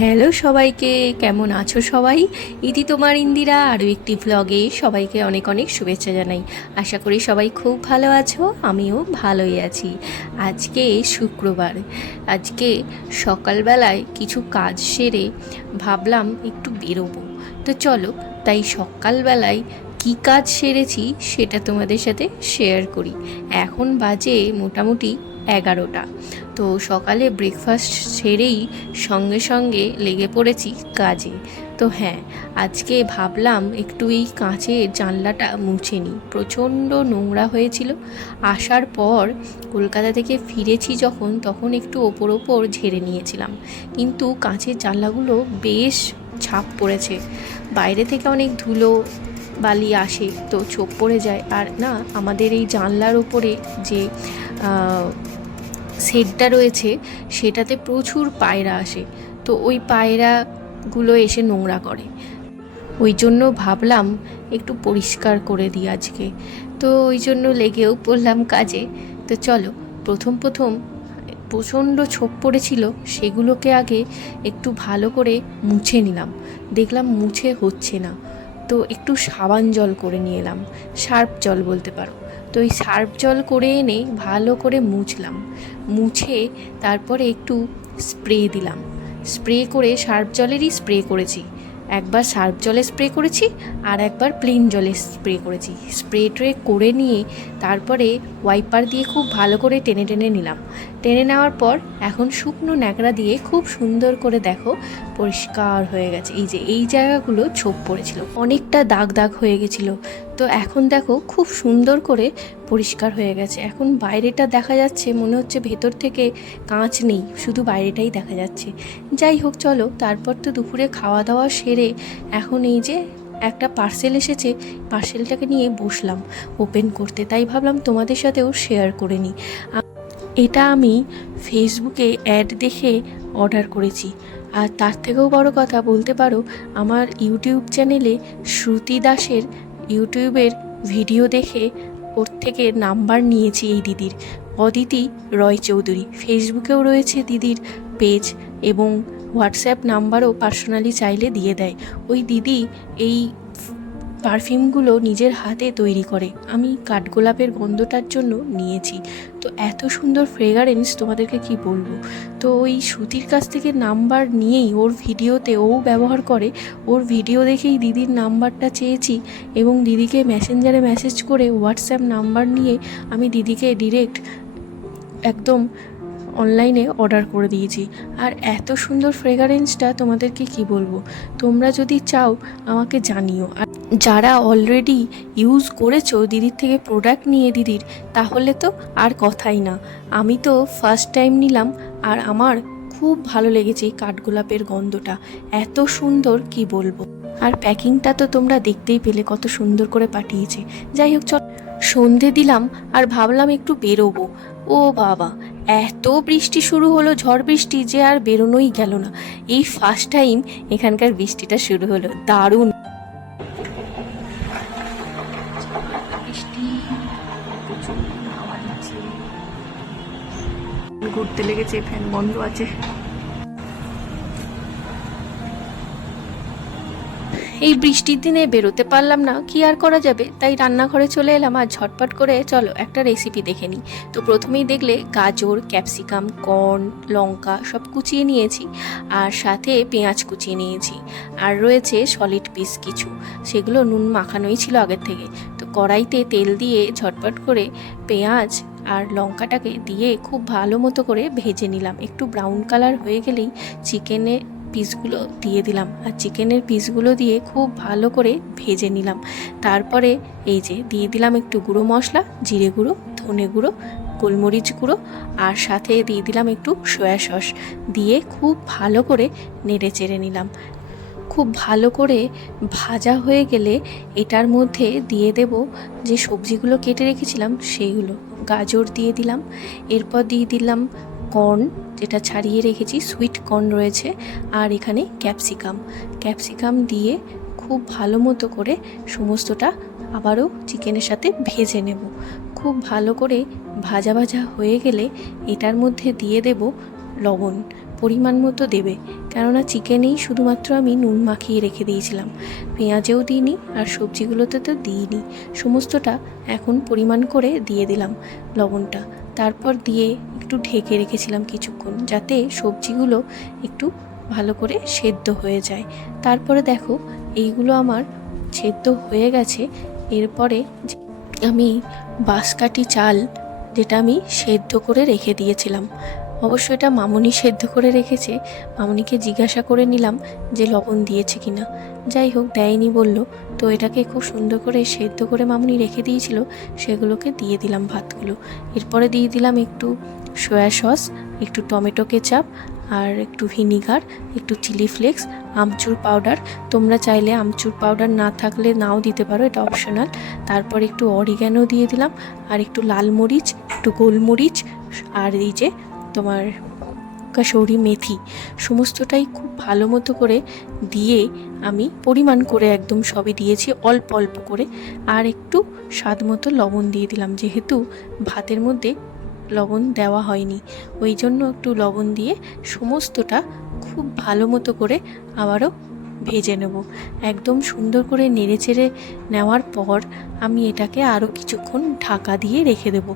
Hello সবাইকে, কেমন আছো সবাই? ইতি তোমার ইন্দিরা আরও একটি ভ্লগে সবাইকে অনেক অনেক শুভেচ্ছা জানাই। আশা করি সবাই খুব ভালো আছো, আমিও ভালোই আছি। আজকে শুক্রবার, আজকে সকালবেলায় কিছু কাজ সেরে ভাবলাম একটু বেরোবো। তো চলো, তাই সকালবেলায় কী কাজ সেরেছি সেটা তোমাদের সাথে শেয়ার করি। এখন বাজে মোটামুটি 11টা। তো সকালে ব্রেকফাস্ট সেরেই সঙ্গে সঙ্গে লেগে পড়েছি কাজে। তো হ্যাঁ, আজকে ভাবলাম একটু এই কাঁচের জানলাটা মুছে নিই, প্রচণ্ড নোংরা হয়েছিল। আসার পর কলকাতা থেকে ফিরেছি যখন, তখন একটু ওপর ওপর ঝেড়ে নিয়েছিলাম, কিন্তু কাঁচের জানলাগুলো বেশ ছাপ পড়েছে। বাইরে থেকে অনেক ধুলো বালি আসে, তো ছোপ পড়ে যায়। আর না, আমাদের এই জানলার ওপরে যে শেডটা রয়েছে সেটাতে প্রচুর পায়রা আসে, তো ওই পায়রাগুলো এসে নোংরা করে। ওই জন্য ভাবলাম একটু পরিষ্কার করে দিই আজকে। তো ওই জন্য লেগেও পড়লাম কাজে। তো চলো, প্রথম প্রচণ্ড ছোপ পড়েছিল, সেগুলোকে আগে একটু ভালো করে মুছে নিলাম। দেখলাম মুছে হচ্ছে না, তো একটু সাবান জল করে নিয়ে এলাম, সার্ফ জল বলতে পারো। তো এই সার্ফ জল করে এনে ভালো করে মুছলাম। মুছে তারপরে একটু স্প্রে দিলাম। স্প্রে করে সার্ফ জলেরই স্প্রে করেছি, একবার সার্ফ জলে স্প্রে করেছি আর একবার প্লেন জলে স্প্রে করেছি। স্প্রে ট্রে করে নিয়ে তারপরে ওয়াইপার দিয়ে খুব ভালো করে টেনে টেনে নিলাম। টেনে নেওয়ার পর এখন শুকনো ন্যাকড়া দিয়ে খুব সুন্দর করে দেখো পরিষ্কার হয়ে গেছে। এই যে এই জায়গাগুলো ছোপ পড়েছিল, অনেকটা দাগ দাগ হয়ে গেছিলো, তো এখন দেখো খুব সুন্দর করে পরিষ্কার হয়ে গেছে। এখন বাইরেটা দেখা যাচ্ছে, মনে হচ্ছে ভেতর থেকে কাঁচ নেই, শুধু বাইরেটাই দেখা যাচ্ছে। যাই হোক, চলো, তারপর তো দুপুরে খাওয়া দাওয়া সেরে এখন এই যে একটা পার্সেল এসেছে, পার্সেলটাকে নিয়ে বসলাম ওপেন করতে। তাই ভাবলাম তোমাদের সাথেও শেয়ার করে নিই। এটা আমি ফেসবুকে অ্যাড দেখে অর্ডার করেছি। আর তার থেকেও বড় কথা বলতে পারো, আমার ইউটিউব চ্যানেলে শ্রুতি দাসের ইউটিউবের ভিডিও দেখে ওর থেকে নাম্বার নিয়েছি এই দিদির, অদিতি রয় চৌধুরী। ফেসবুকেও রয়েছে দিদির পেজ, এবং হোয়াটসঅ্যাপ নাম্বারও পার্সোনালি চাইলে দিয়ে দেয়। ওই দিদি এই পারফিউমগুলো নিজের হাতে তৈরি করে। আমি কাঠগোলাপের গন্ধটার জন্য নিয়েছি। তো এত সুন্দর ফ্রেগারেন্স, তোমাদেরকে কি বলবো। তো ওই শ্রুতির কাছ থেকে নাম্বার নিয়েই ওর ভিডিওতে ও ব্যবহার করে, ওর ভিডিও দেখেই দিদির নাম্বারটা চেয়েছি, এবং দিদিকে মেসেঞ্জারে মেসেজ করে হোয়াটসঅ্যাপ নাম্বার নিয়ে আমি দিদিকে ডিরেক্ট একদম অনলাইনে অর্ডার করে দিয়েছি। আর এত সুন্দর ফ্রেগারেন্সটা তোমাদেরকে কি বলবো। তোমরা যদি চাও আমাকে জানিও। আর যারা অলরেডি ইউজ করেছো দিদির থেকে প্রোডাক্ট নিয়ে দিদির, তাহলে তো আর কথাই না। আমি তো ফার্স্ট টাইম নিলাম, আর আমার খুব ভালো লেগেছে এই কাঠগোলাপের গন্ধটা, এত সুন্দর কি বলবো। আর প্যাকিংটা তো তোমরা দেখতেই পেলে কত সুন্দর করে পাঠিয়েছে। যাই হোক, চল, সন্ধে দিলাম আর ভাবলাম একটু বেরোবো। ও বাবা, এত বৃষ্টি শুরু হলো, ঝড় বৃষ্টি, যে আর বেরোনোই গেল না। এই ফার্স্ট টাইম এখানকার বৃষ্টিটা শুরু হলো, দারুণ বৃষ্টি, ঘুরতে লেগেছে, ফ্যান বন্ধ আছে। এই বৃষ্টির দিনে বেরোতে পারলাম না, কি আর করা যাবে, তাই রান্নাঘরে চলে এলাম আর ঝটপট করে চলো একটা রেসিপি দেখে নিই। তো প্রথমেই দেখলে গাজর, ক্যাপসিকাম, কর্ন, লঙ্কা সব কুচিয়ে নিয়েছি, আর সাথে পেঁয়াজ কুচিয়ে নিয়েছি, আর রয়েছে সলিড পিস কিছু, সেগুলো নুন মাখানোই ছিল আগের থেকে। তো কড়াইতে তেল দিয়ে ঝটপট করে পেঁয়াজ আর লঙ্কাটাকে দিয়ে খুব ভালো মতো করে ভেজে নিলাম। একটু ব্রাউন কালার হয়ে গেলেই চিকেনের পিসগুলো দিয়ে দিলাম, আর চিকেনের পিসগুলো দিয়ে খুব ভালো করে ভেজে নিলাম। তারপরে এই যে দিয়ে দিলাম একটু গুঁড়ো মশলা, জিরে গুঁড়ো, ধনে গুঁড়ো, গোলমরিচ গুঁড়ো, আর সাথে দিয়ে দিলাম একটু সয়া সস, দিয়ে খুব ভালো করে নেড়ে চেড়ে নিলাম। খুব ভালো করে ভাজা হয়ে গেলে এটার মধ্যে দিয়ে দেব যে সবজিগুলো কেটে রেখেছিলাম সেইগুলো। গাজর দিয়ে দিলাম, এরপর দিয়ে দিলাম কর্ন, যেটা ছাড়িয়ে রেখেছি, সুইট কর্ন রয়েছে, আর এখানে ক্যাপসিকাম দিয়ে খুব ভালো মতো করে সমস্তটা আবারও চিকেনের সাথে ভেজে নেব। খুব ভালো করে ভাজা ভাজা হয়ে গেলে এটার মধ্যে দিয়ে দেব লবণ, পরিমাণ মতো দেবে, কেননা চিকেনেই শুধুমাত্র আমি নুন মাখিয়ে রেখে দিয়েছিলাম, পেঁয়াজেও দিইনি আর সবজিগুলোতে তো দিইনি। সমস্তটা এখন পরিমাণ করে দিয়ে দিলাম লবণটা, তারপর দিয়ে একটু ঢেকে রেখেছিলাম কিছুক্ষণ, যাতে সবজিগুলো একটু ভালো করে সেদ্ধ হয়ে যায়। তারপরে দেখো এইগুলো আমার সেদ্ধ হয়ে গেছে। এরপরে আমি বাঁশকাঠি চাল, যেটা আমি সেদ্ধ করে রেখে দিয়েছিলাম, অবশ্য এটা মামুনি সেদ্ধ করে রেখেছে, মামুনিকে জিজ্ঞাসা করে নিলাম যে লবণ দিয়েছে কিনা, যাই হোক দেয়নি বলল। তো এটাকে খুব সুন্দর করে সেদ্ধ করে মামুনি রেখে দিয়েছিল, সেগুলোকে দিয়ে দিলাম ভাতগুলো। এরপরে দিয়ে দিলাম একটু সয়া সস, একটু টমেটো কেচাপ, আর একটু ভিনিগার, একটু চিলি ফ্লেক্স, আমচুর পাউডার। তোমরা চাইলে আমচুর পাউডার না থাকলে নাও দিতে পারো, এটা অপশনাল। তারপর একটু অরিগ্যানো দিয়ে দিলাম, আর একটু লাল মরিচ, একটু গোলমরিচ, আর এই যে তোমার কাসৌরি মেথি, সমস্তটাই খুব ভালো মতো করে দিয়ে আমি পরিমাণ করে একদম সবই দিয়েছি, অল্প অল্প করে। আর একটু স্বাদ মতো লবণ দিয়ে দিলাম, যেহেতু ভাতের মধ্যে লবণ দেওয়া হয়নি, ওই জন্য একটু লবণ দিয়ে সমস্তটা খুব ভালো মতো করে আবারও ভেজে নেব। একদম সুন্দর করে নেড়েচেড়ে নেওয়ার পর আমি এটাকে আরও কিছুক্ষণ ঢাকা দিয়ে রেখে দেব।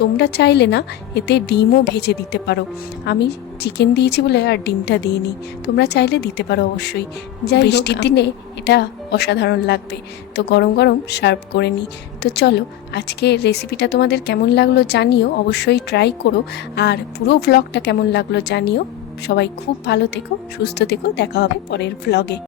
তোমরা চাইলে না এতে ডিমও ভেজে দিতে পারো, আমি চিকেন দিয়েছি বলে আর ডিমটা দিইনি, তোমরা চাইলে দিতে পারো অবশ্যই। যাই বৃষ্টির দিনে এটা অসাধারণ লাগবে। তো গরম গরম সার্ভ করে নিই। তো চলো, আজকের রেসিপিটা তোমাদের কেমন লাগলো জানিও, অবশ্যই ট্রাই করো। আর পুরো ভ্লগটা কেমন লাগলো জানিও। সবাই খুব ভালো থেকো, সুস্থ থেকো, দেখা হবে পরের ভ্লগে।